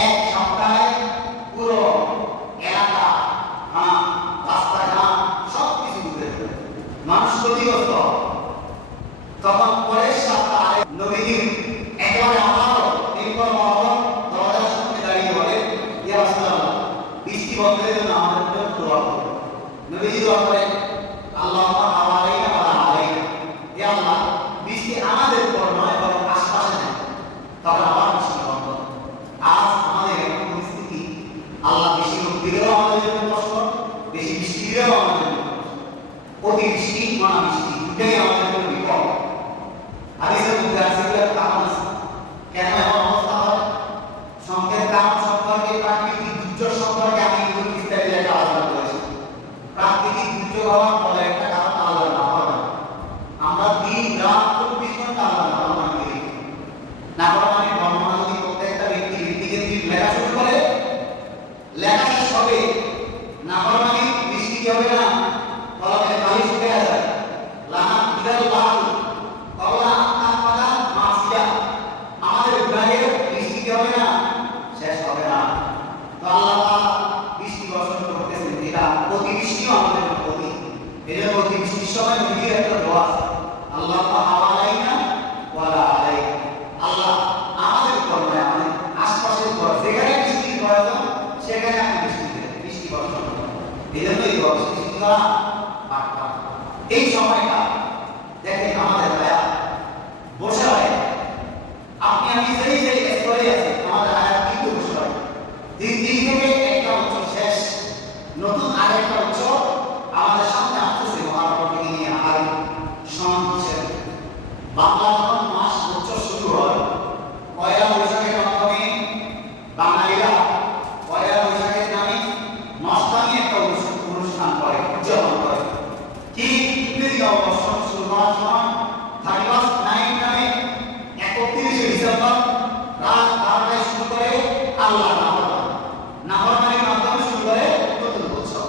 এক সপ্তাহে বাংলা যখন মাস বছর শুরু হয়, পয়লা বৈশাখের মাধ্যমে বাঙালিরা পয়লা বৈশাখের নামে মাসদানি একটা অনুষ্ঠান করে, উদযাপন করে। ঠিক ইংরেজি নববর্ষ শুরু হওয়ার সময় 31 নামে 31শে ডিসেম্বর রাত 12টায় শুরু করে আল্লাহ নাফরমানির মাধ্যমে শুরু করে নতুন বছর।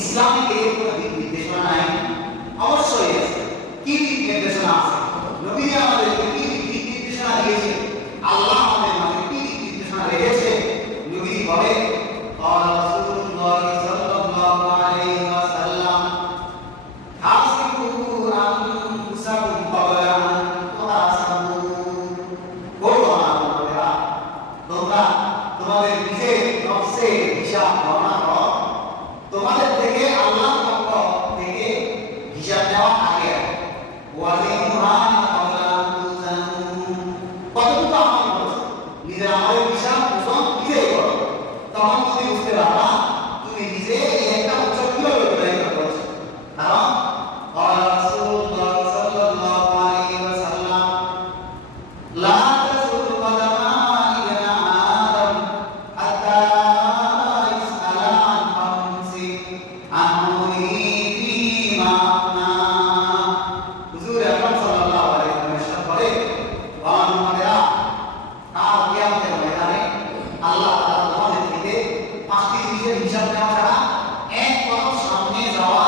ইসলামিক এর কোনো দিক নির্দেশনা নাই? অবশ্যই আছে। কি দিক নির্দেশনা আছে? নবী আমাদেরকে কি দিক নির্দেশনা দিয়েছে? আল্লাহ আমাদের মাঝে কি দিক নির্দেশনা রেখেছে? নবী বলে قال رسول الله صلى الله عليه وسلم حاسبوا أنفسكم قبل أن تحاسبوا। তোমরা তোমাদের নিজের নফসের হিসাব ধারণা করো, তোমাদের থেকে আল্লাহর পক্ষ থেকে হিসাব নেওয়া আগে। ওয়াজিনুহা ক্বাবলা আন তুযানু। কতটুকু আমল করেছো, নিজের আমলের হিসাব ওজন নিজেই করো। তখন তুমি বুঝতে পারবা তুমি নিজে এই একটা বছর কিভাবে অতিবাহিত করেছো। কারণ قال رسول الله صلى الله عليه وسلم لا تزول قدم ابن آدم حتى يسأل عن خمس عن عمره فيما أفنى। হুজুর আকরাম সাল্লাল্লাহু আলাইহি ওয়াসাল্লাম ইরশাদ করেন, বান্দা কাল কিয়ামতের ময়দানে আল্লাহ তাআলা তোমাদের থেকে 5টি জিনিসের হিসাব নেওয়া ছাড়া এক কদম সামনে যাওয়া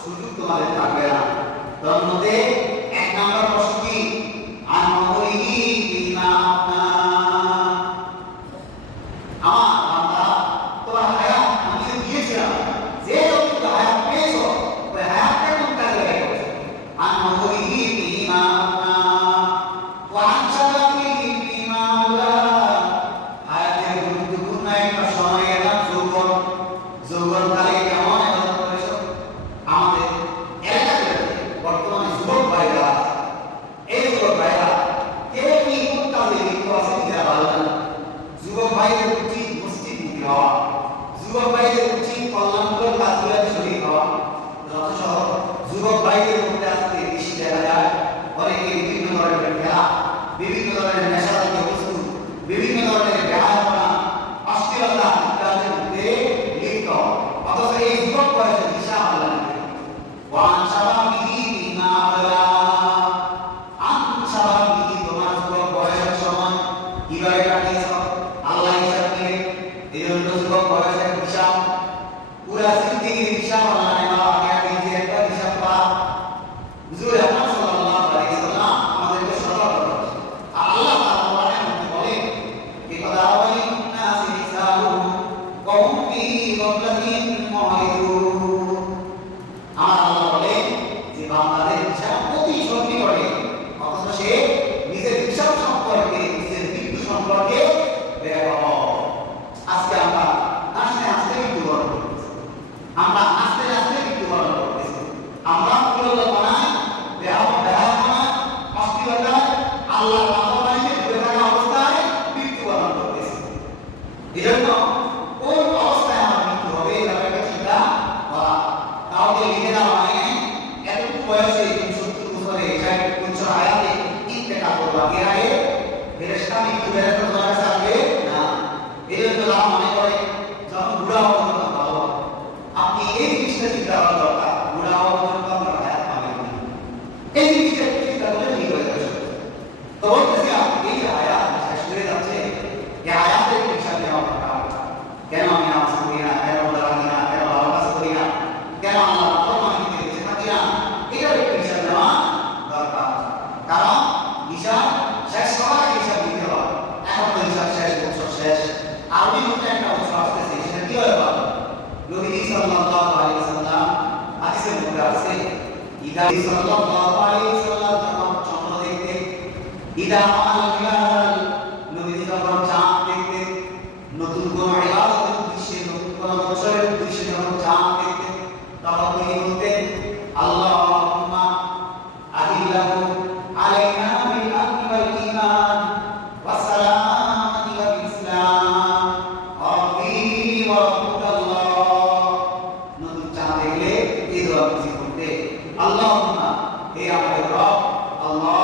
সুযোগ তোমাদের থাকবে না। তার মধ্যে 1 নম্বর প্রশ্ন কি? আন আমরিহি বিমা আফনা। আমার বান্দা, তোমার হায়াত আমি যে দিয়েছিলাম, যে যতটুকু হায়াত পেয়েছো, ওই হায়াতটা কোন কাজে লাগাইছো? আন আমরিহি বিমা আফনা ওয়া আন শাবাবিহি বিমা আওলা। হায়াতের গুরুত্বপূর্ণ একটা সময় এটা যৌবন। যৌবনকালে কেমন ইবাদত করেছো? আমাদের এলাকাতে বর্তমানে যুবক ভাইরা, এই যুবক ভাইরা কে কি কোন কাজে লিপ্ত আছে নিজেরা ভালো জানে। যুবক ভাইদের উচিত মসজিদমুখী হওয়া, যুবক ভাইদের উচিত কল্যাণমূলক কাজগুলোতে শরীক হওয়া। যথেষ্ট যুবক ভাইদের মধ্যে আজকে বেশি দেখা যায় অনেকে বিভিন্ন ধরনের খেলা, বিভিন্ন ধরনের নেশাজাতীয় বস্তু, বিভিন্ন ধরনের বেহায়াপনা, অশ্লীলতা ইত্যাদির মধ্যে লিপ্ত। অথচ এই যুবক বয়সের হিসাব আল্লাহ নেবেন। ওয়ান শাবাবিহি বিমা আবলা। আন শাবাবিহি, তোমার যুবক বয়সের সময় কিভাবে কাটিয়েছ আল্লাহ হিসাব নেবে। এই জন্য যুবক বয়সের হিসাব, পুরা জিন্দেগির হিসাব আল্লাহ নেওয়া আগে আগে যে একটা হিসাব পাওয়া। হুজুর আকরাম সাল্লাল্লাহু আলাইহি ওয়াসাল্লাম আমাদেরকে সতর্ক করেছেন। আল্লাহ তাআলা কোরআনের মধ্যে বলেন, ইকরা ওয়ালিন নাসি হিসাবুহুম ওয়া হুম ফি গাফলাতিন মুরিদুন। আমার আল্লাহ বলেন যে বান্দাদের হিসাব অতি সন্নিকটে, অথচ সে নিজের হিসাব সম্পর্কে, নিজের মৃত্যু সম্পর্কে বেখবর। আজকে আমরা হাসতে হাসতে মৃত্যুবরণ করতেছি, আমরা হাসতে হাসতে মৃত্যুবরণ করতেছি। আমরা কুলল্পনায়, বেহায়াপনায়, অশ্লীলতায়, আল্লাহর নাফরমানিতে ডুবে থাকা অবস্থায় মৃত্যুবরণ করতেছি। এজন্য কোন অবস্থায় আমার মৃত্যু হবে এটা একটা চিন্তা করা। কাউকে লিখে দেওয়া মানে এতটুকু বয়সে 70 বছরে 60 বছর হায়াতে ইন্তেকাল করবা, এর আগে ফেরেশতা মৃত্যু ফেরেশতা তোমার কাছে আসবে না। এই জন্য তারা মনে করে যখন বুড়া হবো তখন ভালো হবে। আপনি এই জিনিসটা চিন্তা করা দরকার, বুড়া হবো তখন আপনার হায়াত পাবেন না। এই জিনিসটা চিন্তা করলে ঠিক হয়ে যাবে। তো বলতেছি এই যে হায়াত শেষ হয়ে যাচ্ছে, এই হায়াতের হিসাব নেওয়া দরকার। কেন আমি নামাজ পড়ি না, কেন রোজা রাখি না, কেন ভালো কাজ করি না, কেন আল্লাহ নাফরমানিতে বেঁচে থাকি না, এটার একটু হিসাব নেওয়া দরকার। কারণ হিসাব শেষ হওয়ার আগে হিসাব দিতে হয়। এখন তো হিসাব শেষ, বছর শেষ, আরবি মধ্যে একটা বছর আসতেছে, সেটা কি হবে বলো? নবী সাল্লাল্লাহু আলাইহি ওয়াসাল্লাম হাদিসের মধ্যে আছে, ইদা সাল্লাল্লাহু আলাইহি ওয়াসাল্লাম যখন চন্দ্র দেখতেন, ইদা আল হিলাল, নবী যখন চাঁদ দেখতেন, নতুন কোন ইবাদতের উদ্দেশ্যে, নতুন কোন বছরের উদ্দেশ্যে যখন চাঁদ দেখতেন, তখন তিনি বলতেন আল্লাহুম্মা আহিল্লাহু আলাইনা বিল আমনি ওয়াল ঈমান ওয়াস সালামতি ওয়াল ইসলাম রাব্বি ওয়া রাব্বুকাল্লাহ। নতুন চাঁদ দেখলে এই দোয়া করতে, আল্লাহুম্মা, হে আমাদের রব আল্লাহ,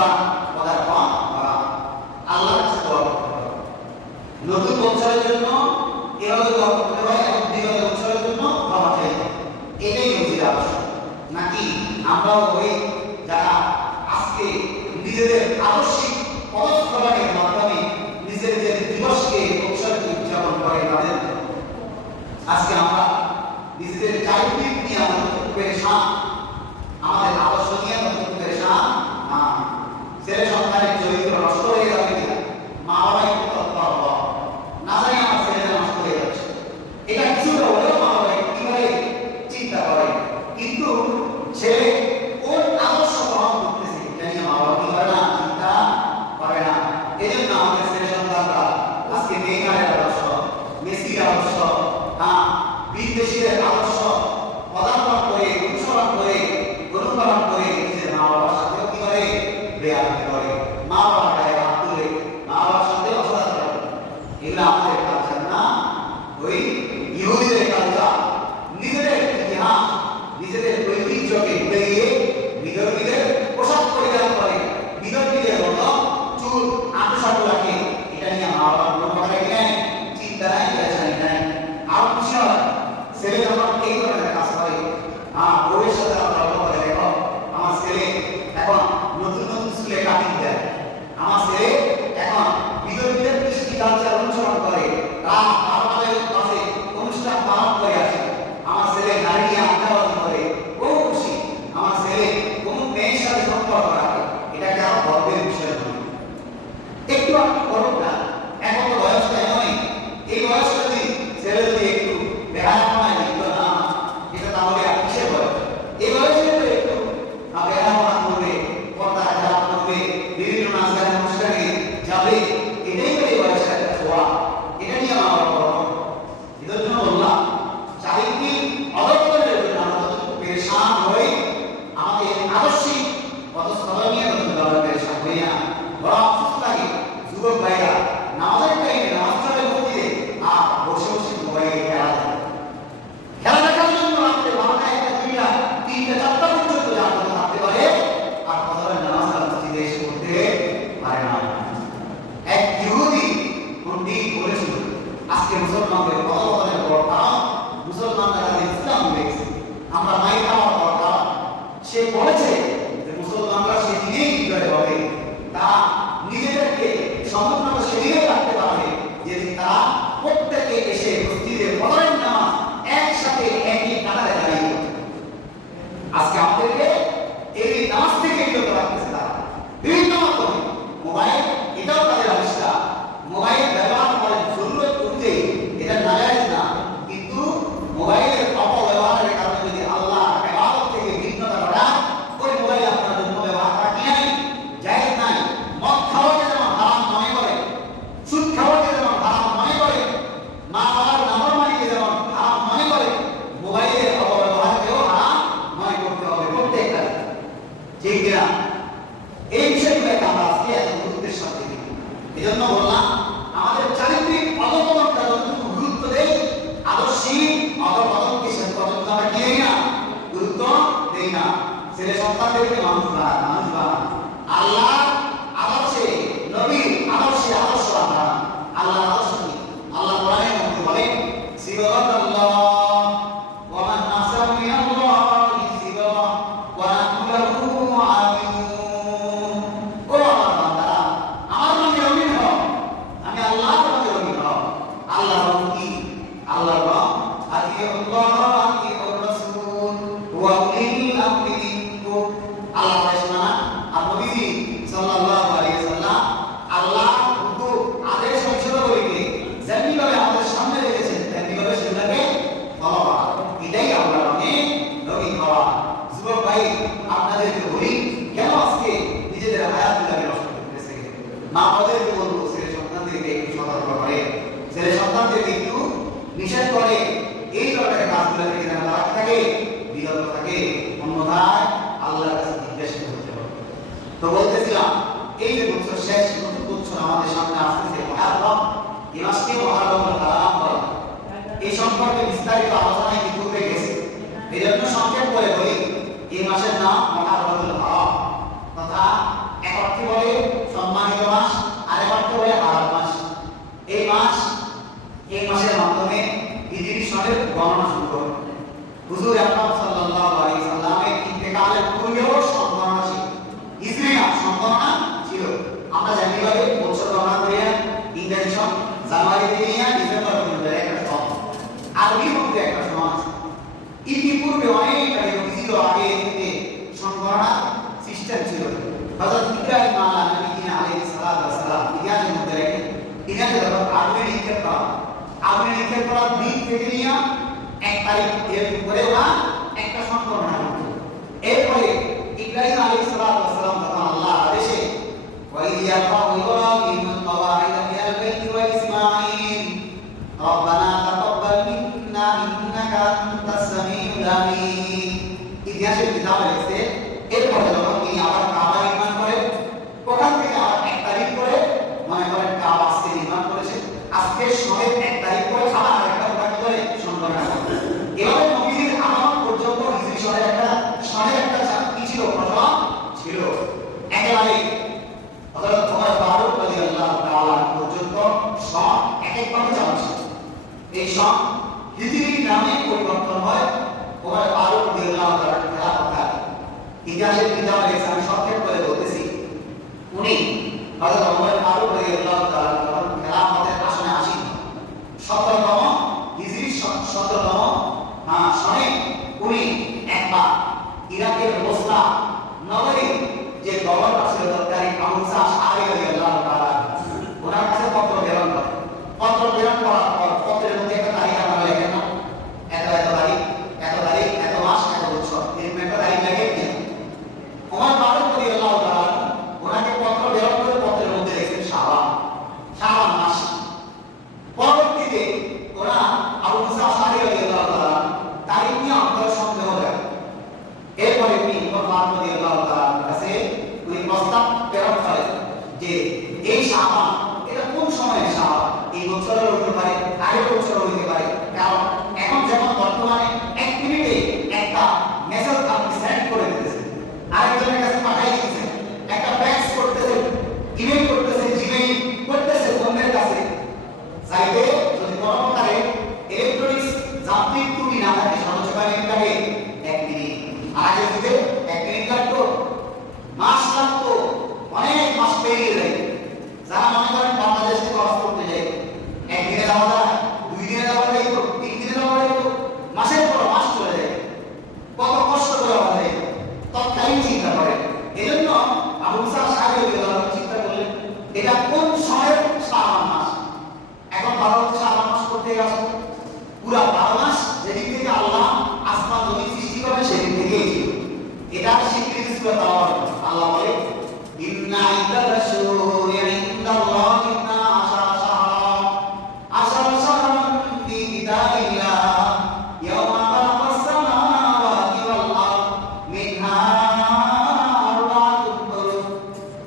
করা পদার্পণ করা আল্লাহর কাছে দোয়া করতে হবে। নতুন বছরের জন্য এভাবে দোয়া করতে হয় এবং বিগত বছরের জন্য ক্ষমা চাইতে হবে। এটাই নজির আবশ্যক। নাকি আমরাও ওই যারা আজকে নিজেদের আদর্শিক পদস্খলনের মাধ্যমে নিজেদের দিবসকে উৎসর্গে উদযাপন করে তাদের আজকে আমরা নিজেদের চারিদিক নিয়ে আমাদের পেরেশান, আমাদের আদর্শ নিয়ে আমাদের পেরেশান। ছেলে সন্তানের চরিত্র নষ্ট হয়ে যাবে কিনা, মা বাবাই তৎপর না জানি আমার ছেলেটা নষ্ট হয়ে যাচ্ছে, এটা কিছুটা হলেও মা বাবাই কিভাবে চিন্তা করে। কিন্তু ছেলে কোন আদর্শ গ্রহণ করতেছে এটা নিয়ে মা বাবা কি করে না, চিন্তা করে না। এই জন্য আমাদের ছেলে সন্তানরা আজকে নেইমারের আদর্শ, মেসির আদর্শ, বিদেশিদের আদর্শ পদার্পণ করে অনুসরণ করে অনুকরণ করে নিজের মা বাবার সাথেও কি করে, বেয়াদবি করে, মা বাবার গায়ে হাত তুলে মা বাবার সাথে অসদাচরণ করে। এগুলো আমাদের কালচার না, ওই ইহুদিদের কালচার। নিজেদের ইতিহাস নিজেদের ঐতিহ্যকে ভুলে গিয়ে বিধর্মীদের পোশাক পরিধান করে, বিধর্মীদের মতো চুল আঁটসাঁটু রাখে। এটা নিয়ে মা বাবার কোনো কথা নেই, চিন্তা নাই, পেরেশানি নাই। আর খুশি হয় ছেলে যখন এই ধরনের কাজ করে, বউয়ের সাথে গল্প করে, দেখো আমার ছেলে এখন নতুন নতুন স্কুলে কাটিং দেয়, আমার ছেলে এখন বিধর্মীদের কৃষ্টি কালচার অনুসরণ করে, রাত 12টার কাছে অনুষ্ঠান পালন করে আসে, আমার ছেলে নারী নিয়ে আড্ডাবাজি করে, ও খুশি। আমার ছেলে কোন মেয়ের সাথে সম্পর্ক রাখে, এটাকে আমার গর্বের বিষয় নয়। একটু আপনি করুন না, এখন তো বয়সটা এমনই, এই বয়সটা যদি ছেলে যদি একটু বেহায়াপনায় লিপ্ত না, এটা তাহলে আর কিসের বয়স? এই বয়সে তো একটু বেহায়াপনা করবে, পর্দা খেলাপ করবে, বিভিন্ন নাচ গানের অনুষ্ঠানে যাবে, এটাই তো এই বয়সের একটা ছোঁয়া। এটা নিয়ে আমার বড় এদের জন্য বললাম, চারিদিক অবর্তনের জন্য আমরা যতটুকু পেরেশান হই, আমাদের আদর্শিক পদস্থল নিয়ে যতটুকু আমরা পেরেশান হই না, বড় আফসোস লাগে যুবক ভাইরা নামাজের টাইমে নামাজ চলে মসজিদে আর বসে বসে মোবাইলে খেলা দেখার জন্য রাত্রে 12টা 1টা 2টা 3টা 4টা পর্যন্ত জানতে থাকতে পারে, আর ফজরের নামাজটা মসজিদে এসে পড়তে পারে না। এক ইহুদি কোনটি বলেছিল, আজকে মুসলমানদের পদপতনের বড় কারণ মুসলমানরা তাদের ইসলাম দেখছে, আমরা মাই খাওয়ার বড় কারণ। সে বলেছে যে মুসলমানরা সেদিনেই বিজয় হবে, তা নিজেদেরকে সম্পূর্ণ সেদিনে রাখতে পারবে যেদিন তারা প্রত্যেকে এসে মসজিদে ফজরের নামাজ একসাথে একই কাতারে দাঁড়িয়ে করবে। আজকে আমাদেরকে এই নামাজ থেকে বিরত রাখতেছে তারা বিভিন্ন মাধ্যমে। মোবাইল এটাও তাদের আবিষ্কার, মোবাইল ব্যবহার করার জরুরত অনুযায়ী, এটা নাজায়েজ না, কিন্তু মোবাইলের অপব্যবহারের কারণে যদি আল্লাহ ইবাদত থেকে ভিন্নতা ঘটায়, ওই মোবাইল আপনার জন্য ব্যবহার করা কি নাই, জায়েজ নাই। মদ খাওয়াকে যেমন হারাম মনে করে, সুদ খাওয়াকে যেমন হারাম মনে করে, মা বাবার নাফরমানিকে যেমন হারাম মনে করে, মোবাইলের অপব্যবহারকেও হারাম মনে করতে হবে প্রত্যেকটা। ঠিক কিনা? এই বিষয়গুলোকে আমরা আজকে এত গুরুত্বের সাথে দিই। এই জন্য বললাম, আমাদের চারিত্রিক অধপতনটা যতটুকু গুরুত্ব দেই, আদর্শিক অধপতনকে সে পর্যন্ত আমরা কি দেই না, গুরুত্ব দেই না। ছেলে সন্তানদেরকে মানুষ বানান, আল্লাহ আদর্শে, নবীর আদর্শে আদর্শ বানান। আল্লাহ আদর্শ কি? আল্লাহ কোরআনের মধ্যে বলেন, সিরাতাল্লাহ ওয়া মান আহসানু মিনাল্লাহি সিরাতা ওয়া নাহনু লাহু আমিনুন। ও আমার বান্দারা, আমার রঙে রঙিন হও, আমি আল্লাহর রঙে রঙিন হও। আল্লাহর রং কি? আল্লাহর রং আতিউল্লাহ ওয়া আতিউর রাসূল ওয়া উলিল আমরি মিনকুম। আল্লাহ রাসূলনা আর নবীজি সাল্লাল্লাহু আলাইহি ওয়াসাল্লাম আল্লাহ হুকুম আদেশ অংশগুলিকে যেমনিভাবে আমাদের সামনে রেখেছেন, তেমনিভাবে সেগুলোকে ফলো করা, এটাই আল্লাহর রঙে রঙিন হওয়া। যুবক ভাই, আপনাদেরকে বলি, কেন আজকে নিজেদের হায়াতগুলোকে নষ্ট করতেছে? মা বাবাদেরকে বলবো, ছেলে সন্তানদেরকে একটু সতর্ক করে, ছেলে সন্তানদেরকে একটু নিষেধ করে এই ধরনের কাজগুলো থেকে যেন তারা থাকে, বিরত থাকে, অন্যথায় আল্লাহর কাছে জিজ্ঞাসা করতে হবে। তো বলতেছিলাম, এই যে বছর শেষ, নতুন বছর আমাদের সামনে আসতেছে, মহারম, এই মাসকে মহারমের কালাম বলা, এই সম্পর্কে বিস্তারিত আলোচনায় ইতিপূর্বে গেছে। এই জন্য সংক্ষেপ করে বলি, এই মাসের নাম মহারমুল হরম, তথা এক অর্থে এই মাসের মাধ্যমে হিজরি সনের গণনা শুরু করবে। হুজুর আকরাম সাল্লাল্লাহু আলাইহি সাল্লামের ইন্তেকালের পূর্বেও সঙ্গণনা ছিল, হিজরি না সঙ্গণনা ছিল। আমরা জানি কিভাবে বছর গণনা করি, ইংরেজি সন জানুয়ারি থেকে নিয়ে ডিসেম্বর পর্যন্ত একটা সন, আরবির মধ্যে একটা সন আছে। ইতিপূর্বে অনেক আগে হিজরি আগে থেকে সঙ্গণনা সিস্টেম ছিল। হযরত ইব্রাহিম আলাইহিস সালাম ইতিহাসের মধ্যে লেখেন, ইতিহাসে যখন আগুনের নিক্ষেপ করা, আগুনের নিক্ষেপ করার দিন থেকে নিয়ে 1 তারিখ এর পরে ওরা একটা সঙ্গণনা করত। এরপরে ইব্রাহিম আলাইহিস সালাম তখন আল্লাহর আদেশে ওয়াইদ ইয়ারফাউ ইব্রাহিমুল কওয়াইদা মিনাল বাইতি ওয়া ইসমাঈল রব্বানা তাকাব্বাল মিন্না ইন্নাকা আনতাস সামিউল আলিম। ইতিহাসের কিতাবে লেখছে এরপরে যখন তিনি আবার কাবা নির্মাণ করেন, ওখান থেকে আবার 1 তারিখ করে মনে করেন কাবা আজকে নির্মাণ করেছে, আজকে সনের 1 তারিখ করে আবার আরেকটা উঠাকে ধরে সঙ্গণনা করবে। এভাবে নবীর আগমন পর্যন্ত হিজরি সনের একটা কি ছিল, প্রচলন ছিল। একেবারে হযরত ওমর ফারুক রাদিয়াল্লাহু তাআলা পর্যন্ত সন এক একভাবে চালু ছিল। এই সন হিজরি নামে পরিবর্তন হয় ওমর ফারুক রাদিয়াল্লাহু তাআলার খেলাফতকালে। ইতিহাসের কিতাবে লেখা, আমি সংক্ষেপ করে বলতেছি, উনি হযরত ওমর ফারুক রাদিয়াল্লাহু তাআলা যখন খেলাফতের আসনে আসীন 17তম হিজরি 17তম সনে উনি একবার ইরাকের বসরা নগরী যে গভর্নর ছিল তৎকালী আবু মুসা আশআরী রাদিয়াল্লাহু তাআলা, ওনার কাছে পত্র প্রেরণ করেন। পত্র প্রেরণ করার পর পত্রের মধ্যে একটা তারিখ আমরা লেখেন না, এত তারিখ এত মাস এত বছর, এরকম একটা তারিখ লেখে কি ওমর ফারুক রাদিয়াল্লাহু তাআলা ওনাকে পত্র প্রেরণ করে পত্রের মধ্যে লিখেছেন শাবান মাস। পরবর্তীতে ওরা আবু মুসা আশআরী রাদিয়াল্লাহু তাআলা তারিখ নিয়ে অন্তর সন্দেহ হয়। এরপরে উনি ওমর ফারুক রাদিয়াল্লাহু তাআলার কাছে উনি প্রস্তাব প্রেরণ করেন যে এই শাবান এটা কোন সময়ের শাবান, এই বছরের হতে পারে, আগের বছরের হতে পারে। কারণ এখন যেমন বর্তমানে 1 মিনিটে একটা মেসেজ আপনি সেন্ড করে দিতেছেন, আরেকজনের কাছে পাঠিয়ে দিতেছেন, একটা ফ্যাক্স করতেছেন, ইমেল করতেছেন, জিমেইল করতেছেন অন্যের কাছে, চাইলে যদি কোনো প্রকারে ইলেকট্রনিক্স যান্ত্রিক ত্রুটি না থাকে সর্বোচ্চ মিনিট লাগে 1 মিনিট। আগে যদি 1 মিনিট লাগতো, মাস লাগতো, অনেক মাস পেরিয়ে যায়। যারা মনে করেন বাংলাদেশ থেকে অফ করতে যায়, 1 দিনে যাওয়া যায়, 2 দিনে যাওয়া যায়, 3 দিনে যাওয়া যায়, মাসের পর মাস চলে যায়, কত কষ্ট করে হওয়া যায়, তৎকালীন চিন্তা করে। এজন্য আবু মুসা আশআরী রাদিয়াল্লাহু চিন্তা করলেন এটা কোন সময়ের শাবান মাস। এখন 12 শাবান মাস করতে গেছে, পুরা 12 মাস যেদিন থেকে আল্লাহ আসমান জমি সৃষ্টি করেন সেদিন থেকেই ছিল। এটা স্বীকৃতি ছিল তাওরাত। আল্লাহ বলে ইন্না ইদ্দাতাশ শুহুরি ইনদাল্লাহি 12 শাহরান ফি কিতাবিল্লাহ ইয়াওমা খালাকাস সামাওয়াতি ওয়াল আরদ মিনহা আরবা'তুন হুরুম।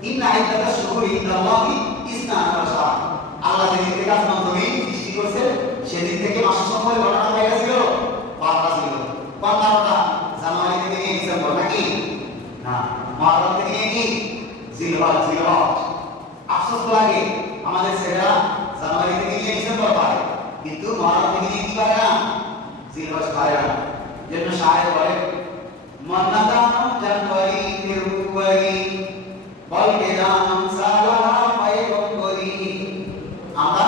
ইন্না ইদ্দাতাশ শুহুরি ইনদাল্লাহি 12 শাহরান। আল্লাহ যেদিন থেকে আসমান জমি সৃষ্টি করেছে সেদিন থেকে মাসের সংখ্যা গণনা হয়ে গেছিল 12টা ছিল। কোন 12টা? জানুয়ারি থেকে নিয়ে ডিসেম্বর নাকি না, মুহররম থেকে নিয়ে কি জিলহজ। আফসোস লাগে আমাদের ছেলেরা জানুয়ারি থেকে নিয়ে ডিসেম্বর পায়, কিন্তু মুহররম থেকে নিয়ে কি পারে না, জিলহজ পারে না। জন্য শায়ের বলে মন্নাদাম জানুয়ারি ফেব্রুয়ারি বলকে জানাম সালা পয়গম্বরি। আমরা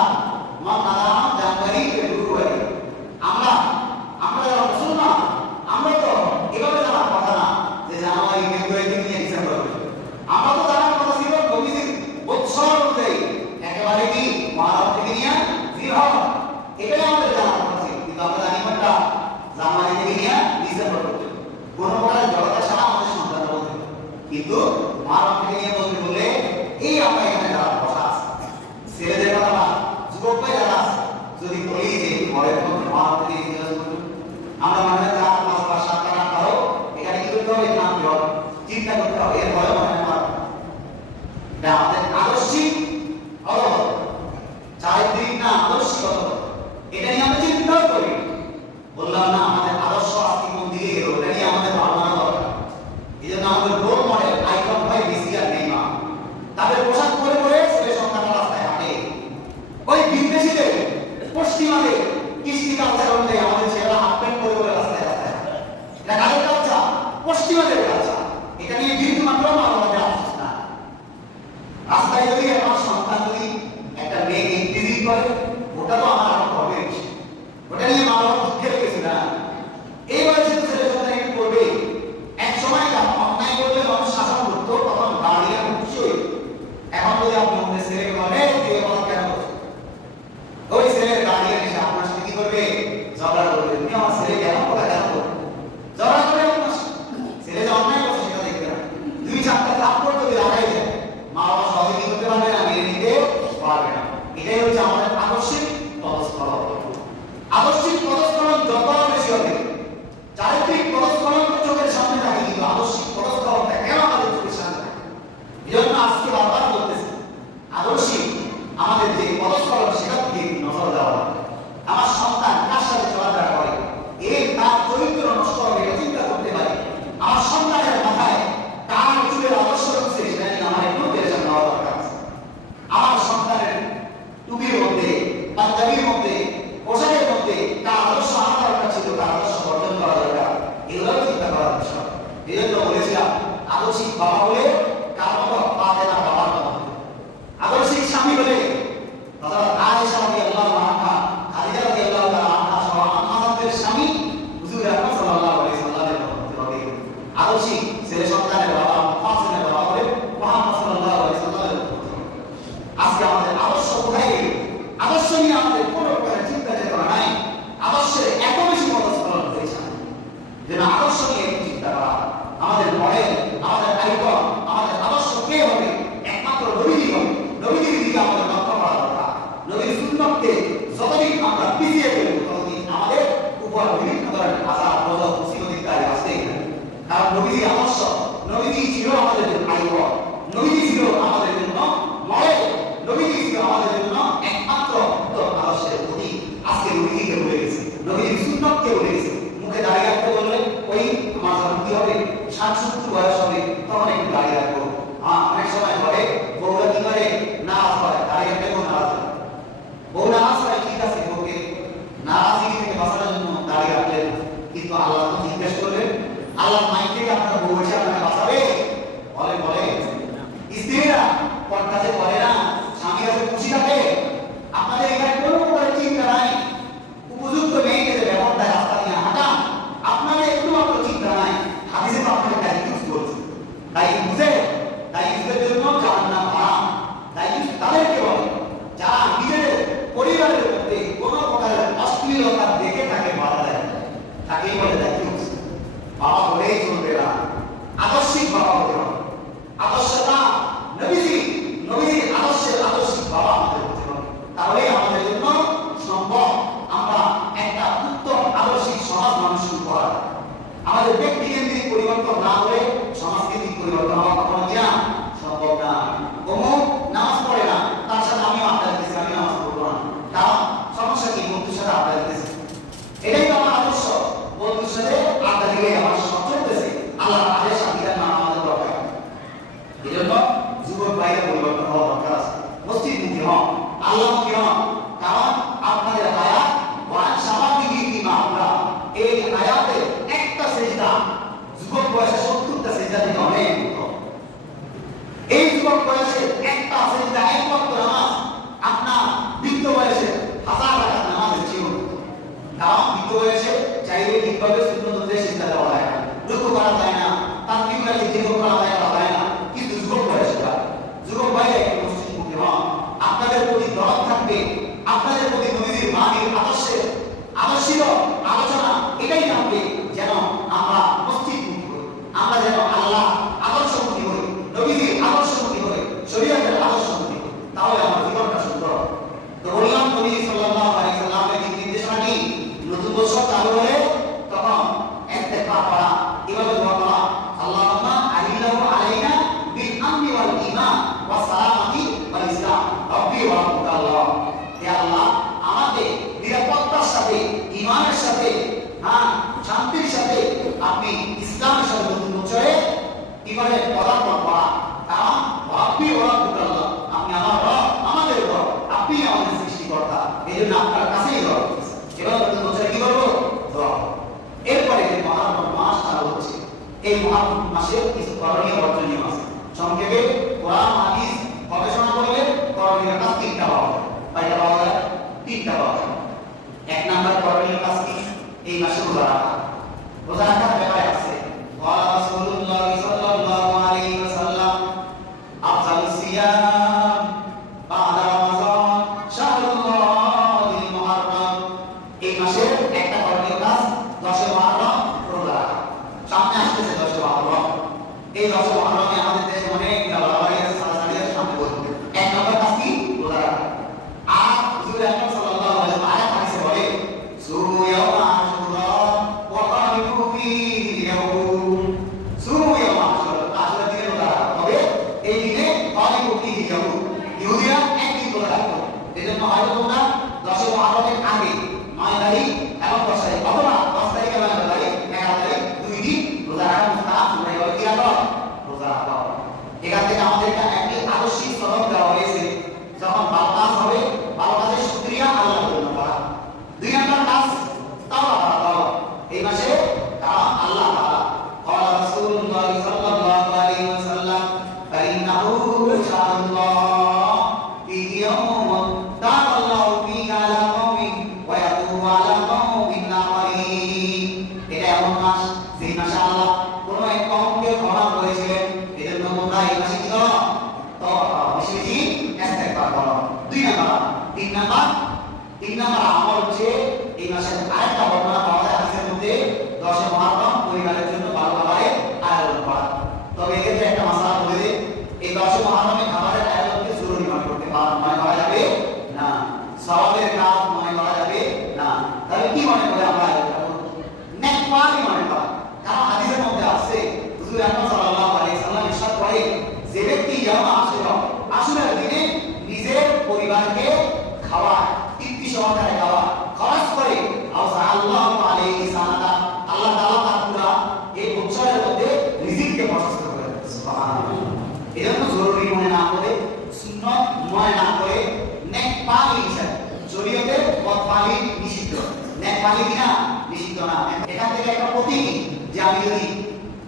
মন্নাদাম জানুয়ারি ফেব্রুয়ারি, আমরা যারা মুসলমান আমরা তো এভাবে জানার কথা না যে জানুয়ারি ফেব্রুয়ারি থেকে নিয়ে ডিসেম্বর। আমরা তো জানার কথা ছিল নবীজির বৎসর অনুযায়ী একেবারে কি মুহররম থেকে নিয়ে জিলহজ, এটাই আমাদের জানার কথা ছিল। কিন্তু আমরা জানি কোনটা, জানুয়ারি থেকে নিয়ে ডিসেম্বর পর্যন্ত। কোন প্রকার জড়তা ছাড়া আমাদের সন্তান বলতে, কিন্তু মুহররম থেকে নিয়ে বলতে বলে এই আমরা এখানে যারা বসা আছে ছেলেদের কথা না, যুবক ভাই যারা আছে, যদি বলি যে ঘরের মুহররম থেকে জিজ্ঞাসা করুন, আমরা মনে হয় 4, 5 বা 7 টা রাত পারো, এখানে কি করতে হবে, নাম কি হবে, চিন্তা করতে হবে। এর ভয় মনে হয় এটা আমাদের আদর্শিক হলো চারিত্রিক না আদর্শিক হলো, এটা নিয়ে আমরা চিন্তা করি। বললাম না আমাদের আদর্শ আজকে কোন দিকে গেল, এটা নিয়ে আমাদের ভাবনা দরকার। এই জন্য আমাদের রোল মডেল আইকন ভাই বেশি আর নেই মা, তাদের পোশাক পরে পরে ছেলে সন্তানরা রাস্তায় হাঁটে। ওই বিদেশিদের পশ্চিমা বাসায় যদি আমার সন্তান যদি একটা মেয়েকে ইন্টিজিং করে, ওটা তো আমার আরো হবে, ওটা নিয়ে মা বাবা দুঃখের কিছু না। এই বয়সে তো ছেলে সন্তান একটু করবে। এক সময় অন্যায় করলে মানুষ শাসন করতো, তখন গার্ডিয়ান খুশি হইত। এখন যদি আপনি অন্য ছেলেকে বলেন তুই বল কেন করছো, ওই ছেলের গার্ডিয়ান এসে আপনার সাথে কি করবে? ঝগড়া করবে। তুমি আমার ছেলে কেন কথা কেন করবে? ঝগড়া করে ছেলে যে অন্যায় করছে সেটা দেখবে না। দুই চারটা থাপ্পড় যদি লাগাই দেয়, মা বাবা সহজে কি করতে পারবে না, মেনে নিতে পারবে না। এটাই হচ্ছে আমাদের আদর্শিক পদস্খলন। আদর্শিক পদস্খলন যত বেশি হবে, চারিত্রিক পদস্খলন তো চোখের সামনে থাকে, কিন্তু আদর্শিক পদস্খলনটা কেন আমাদের চোখের সামনে থাকে? এই জন্য আজকে বারবার বলতেছি, আদর্শিক আমাদের যে পদস্খলন সেটার দিকে নজর দেওয়া হবে। আমার সন্তান কার সাথে চলাফেরা করে, এর তার চরিত্র নষ্ট হবে এটা চিন্তা করতে পারি। আমার সন্তানের মাথায় কার চুলের আদর্শ হচ্ছে সেটা নিয়ে আমার একটু টেনশন নেওয়া দরকার আছে। আমার সন্তানের টুপির মধ্যে, পাঞ্জাবির মধ্যে, পোশাকের মধ্যে কার আদর্শ আনা দরকার ছিল, তার আদর্শ বর্জন করা দরকার, এগুলো চিন্তা করার বিষয়। এই জন্য বলেছিলাম আদর্শিক বাবা বলে কার মতো পাবে না, বাবার মতো। আদর্শিক স্বামী বলে হযরত আয়েশা রাদিয়াল্লাহু আনহা, খাদিজা রাদিয়াল্লাহু আনহা সহ আমাদের স্বামী হুজুর আকরাম সাল্লাল্লাহু আলাইহি সাল্লামের মতো হতে হবে। আদর্শিক ছেলে সন্তানের বাবা, ফাসিলের বাবা বলে মুহাম্মদ সাল্লাল্লাহু আলাইহি সাল্লামের মতো হতে হবে। আজকে আমাদের আদর্শ কোথায় গেল? আদর্শ নিয়ে আমাদের কোনো প্রকার চিন্তা চেতনা নাই। আদর্শের এত বেশি পদস্খলন হয়েছে যেন আদর্শ নিয়ে চিন্তা করা, আমাদের মডেল, আমাদের আইকন, আমাদের আদর্শ কে হবে? একমাত্র নবীজি হবে। নবীজির দিকে আমাদের লক্ষ্য করা দরকার। নবীর সুন্নতকে যতদিন আমরা পিছিয়ে ফেলবো, ততদিন আমাদের উপর বিভিন্ন ধরনের আযাব, গজব, মুসিবত ইত্যাদি আসতেই থাকবে। কারণ নবীজির আদর্শ, নবীজি ছিল আমাদের জন্য আইকন, নবীজি ছিল আমাদের জন্য মডেল, নবীজি ছিল আমাদের জন্য একমাত্র উত্তম আদর্শের প্রতীক। আজকে নবীজিকে ভুলে গেছে, নবীজির সুন্নতকে ভুলে গেছে। মুখে দাঁড়িয়ে রাখতে বললে ওই আমার যখন কি হবে 60-70 বয়স হবে তখন একটু দাঁড়িয়ে রাখবো। অনেক সময় ঘরে বউরা কি করে, নারাজ হয়, দাঁড়িয়ে রাখতে বউ নারাজ হয়। বউ নারাজ হয়, ঠিক আছে, বউকে নারাজগি থেকে বাঁচানোর জন্য দাঁড়িয়ে রাখলেন, কিন্তু আল্লাহ তো জিজ্ঞেস করলেন, আল্লাহ মাইক থেকে আপনার বউ এসে আপনাকে বাঁচাবে? বলে স্ত্রীরা পর্দা যে করে না, স্বামীরা যে খুশি থাকে, আপনাদের এখানে কোনো প্রকার চিন্তা নাই। উপযুক্ত মেয়েকে যে ব্যবহার রাস্তা দিয়ে হাঁটান, আপনাদের একটু মাত্র চিন্তা নাই। হাদিসে তো আপনাদের দায়িত্ব বলছে, দায়িত্ব বুঝে দায়িত্বের জন্য জাহান্নাম হারাম। দায়িত্ব তাদেরকে বলে যারা নিজেদের পরিবারের মধ্যে কোনো প্রকার অশ্লীলতা দেখে তাকে বাধা দেয়, তাকেই বলে দায়িত্ব। বাবা বলেই চলবে না, আদর্শিক বাবা হতে হবে। আদর্শতা নবীজির আদর্শের আদর্শিক বাবা আমাদের হতে হবে। তাহলে আমাদের জন্য সম্ভব আমরা একটা উত্তম আদর্শিক সমাজ মানুষকে উপহার। আমাদের ব্যক্তিকেন্দ্রিক পরিবর্তন না হলে সমাজকেন্দ্রিক পরিবর্তন হওয়া কখনো কিনা সম্ভব না। অমুক নামাজ পড়ে না, তার সাথে আমি আড্ডা দিতেছি, আমি নামাজ পড়বো না, কারণ সমস্যা কি? বন্ধুর সাথে আড্ডা দিতেছি, এটাই তো আমার আদর্শ। বন্ধুর সাথে আড্ডা দিলে আমার সব চলতেছে, আল্লাহর আদেশ বিধান মানা আমাদের দরকার। এই জন্য যুবক ভাইয়ের পরিবর্তন হওয়া দরকার আছে। মসজিদমুখী হন, আল্লাহমুখী হন, কারণ আপনাদের হায়াত ওয়ান সামাজিক আমরা এই হায়াতে একটা সেজদা যুবক বয়সে 70টা সেজদা দিতে অনেক উত্তম। এই যুবক বয়সে একটা সেজদা, এক ওয়াক্ত নামাজ আপনার বৃদ্ধ বয়সে 1000 রাকাত নামাজের চেয়ে উত্তম। কারণ বৃদ্ধ বয়সে চাইলে ঠিকভাবে সুন্নত অনুযায়ী সেজদা দেওয়া যায় না, রুকু করা যায় না, তাকবীর জিকির করা যায় না। কিন্তু যুবক ভাইরা একটু মসজিদমুখী হন, আপনাদের প্রতি দরদ থাকবে, আপনাদের প্রতি নবীজির বাণীর আদর্শিক আলোচনা এটাই থাকবে, যেন আমরা মসজিদমুখী হই, আমরা যেন আল্লাহ আদর্শমুখী হই, নবীজির আদর্শমুখী হই, শরীয়তের আদর্শমুখী হই, তাহলে আমার জীবনটা সুন্দর হবে। তো বললাম নবী সাল্লাল্লাহু আলাইহি সাল্লামের দিক নির্দেশনা কি? নতুন বছর চালু হলে তখন ইস্তেগফার করা, এভাবে দোয়া করা, আল্লাহুম্মা আলিল্লাহু আলাইনা বিল আমনি ওয়াল ঈমান ওয়া সালামাতি ওয়াল ইসলাম রব্বি ওয়া রাব্বুকাল্লাহ। হে আল্লাহ, আমাদের নিরাপত্তার সাথে, ঈমানের সাথে, শান্তির সাথে, আপনি ইসলামের সাথে নতুন বছরে ঈমানের পদার্পণ করা, কারণ রব্বি ওয়া রাব্বুকাল্লাহ, আপনি আমার রব, আমাদের রব, আপনি আমাদের সৃষ্টিকর্তা। এই জন্য আপনার কাছেই রব। এবার নতুন বছরে কি করবো? দোয়া। এরপরে যে মহারম মাস চালু হচ্ছে, এই মহারম মাসের কিছু করণীয় বর্জনীয় আছে। সংক্ষেপে কোরআন হাদিস গবেষণা করণীয় কাজ তিনটা পাওয়া যায়। কয়টা পাওয়া যায়? তিনটা পাওয়া যায়। এক নাম্বার করণীয় কাজ কি? এই মাসে রোজা রাখা। রোজা রাখার ব্যাপারে আছে قال رسول الله صلى الله عليه وسلم أفضل الصيام بعد رمضان شهر الله المحرم। এই মাসের একটা করণীয় কাজ 10 মুহররম রোজা রাখা। সামনে আসতেছে 10 মুহররম। এই 10 মুহররমে আমাদের দেশে অনেক দাওয়াই আছে, সালাসালি আছে, সামনে বলবো। এক নম্বর কাজ কি? রোজা রাখা। আর হুজুর আকরাম সাল্লাল্লাহু আলাইহি ওয়াসাল্লাম আয়াত হাদিসে বলে সুমু ইয়াওমা আশুরা ওয়া কারিফু ফীহি ইয়াউম। সুমু ইয়াওমা আশুরা, আশুরা দিনে রোজা রাখা হবে। এই দিনে কারিফু ফীহি ইয়াউম, ইহুদিরা একদিন রোজা রাখতো। এজন্য হয়তো তোমরা 10 মুহররমের আগে 9 তারিখ এবং 10 তারিখ অথবা 10 তারিখ এবং 11 তারিখ 11 তারিখ দুই দিন রোজা রাখা মুস্তাহাব। তোমরা এবার কি রাখো? রোজা রাখো। এখান থেকে আমাদের একটি আদর্শিক সনদ দেওয়া হয়েছে, যখন ভালো কাজ হবে ভালো কাজের শুকরিয়া আল্লাহর জন্য করা। দুই নম্বর কাজ তাওবা করা। এই মাসে কারণ আল্লাহ তাআলা قال رسول الله صلى الله عليه وسلم فإنه شهر الله فيه يوم تاب الله فيه على قوم ويتوب على قوم آخرين। এটা এমন মাস যেই মাসে আল্লাহ কোন এক কওমকে ক্ষমা করেছিলেন। এজন্য তোমরা এই মাসে কি করো? তওবা করো, বেশি বেশি ইস্তেগফার করো। তিন নাম্বার আমল হচ্ছে এই মাসের আরেকটা বর্ণনা পাওয়া যায় হাদিসের মধ্যে 10 মুহররম পরিবারের জন্য ভালো খাবারের আয়োজন করা। তবে এক্ষেত্রে একটা মাসলা বলে দিই, এই 10 মুহররমে খাবারের আয়োজনকে জরুরি মনে করা যাবে না, সওয়াবের কাজ মনে করা যাবে না। তাহলে কি মনে করে আমরা আয়োজন করব? নেককারি মনে করা। কারণ হাদিসের মধ্যে আছে হুজুর আকরাম সাল্লাল্লাহু আলাইহি সাল্লাম ইরশাদ করেন, যে ব্যক্তি ইয়াউম আশুরার দিনে নিজের পরিবারকে খাওয়া, তৃপ্তি সহকারে খাওয়া খরচ করে আল্লাহু আলাইহি সানাতা, আল্লাহ তাআলা তার পুরা এই বছরের মধ্যে রিজিককে প্রশস্ত করে দেন। সুবহানাল্লাহ। এজন্য জরুরি মনে না করে, সুন্নাত মনে না করে, নেক পালি হিসাবে শরীয়তের পথ পালি নিষিদ্ধ, নেক পালি কিনা নিষিদ্ধ না। এখান থেকে একটা প্রতীকী যে আমি যদি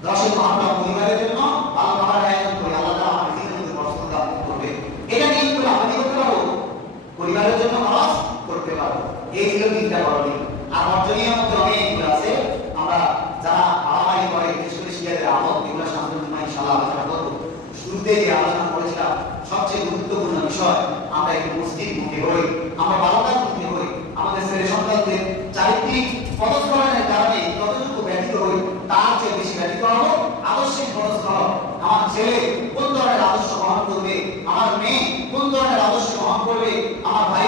10 মুহররম পরিবারের জন্য ভালো খাবার আয়োজন করি, আল্লাহ তাআলা আমার রিজিকের মধ্যে প্রশস্ত করবে। এটা নিয়ে করে আমি করতে পারবো, পরিবারের জন্য খরচ করতে পারবো। এই ছিল তিনটা করণীয়। আর বর্জনীয় মধ্যে অনেকগুলো আছে, আমরা যারা বাড়াবাড়ি করে বিশেষ করে শিয়াদের আমল, এগুলো সামনের জন্য ইনশাআল্লাহ আলোচনা করবো। শুরুতে যে আলোচনা করেছিলাম সবচেয়ে গুরুত্বপূর্ণ বিষয়, আমরা একটু মসজিদ মুখী হই, আমরা ভালো কাজ মুখী হই, আমাদের ছেলে সন্তানদের চারিত্রিক পদস্খলনের কারণে যতটুকু ব্যথিত হই তার চেয়ে বেশি ব্যথিত হবো আদর্শিক পদস্খলন। আমার ছেলে কোন ধরনের আদর্শ গ্রহণ করবে, আমার মেয়ে কোন ধরনের আদর্শ গ্রহণ করবে, আমার ভাই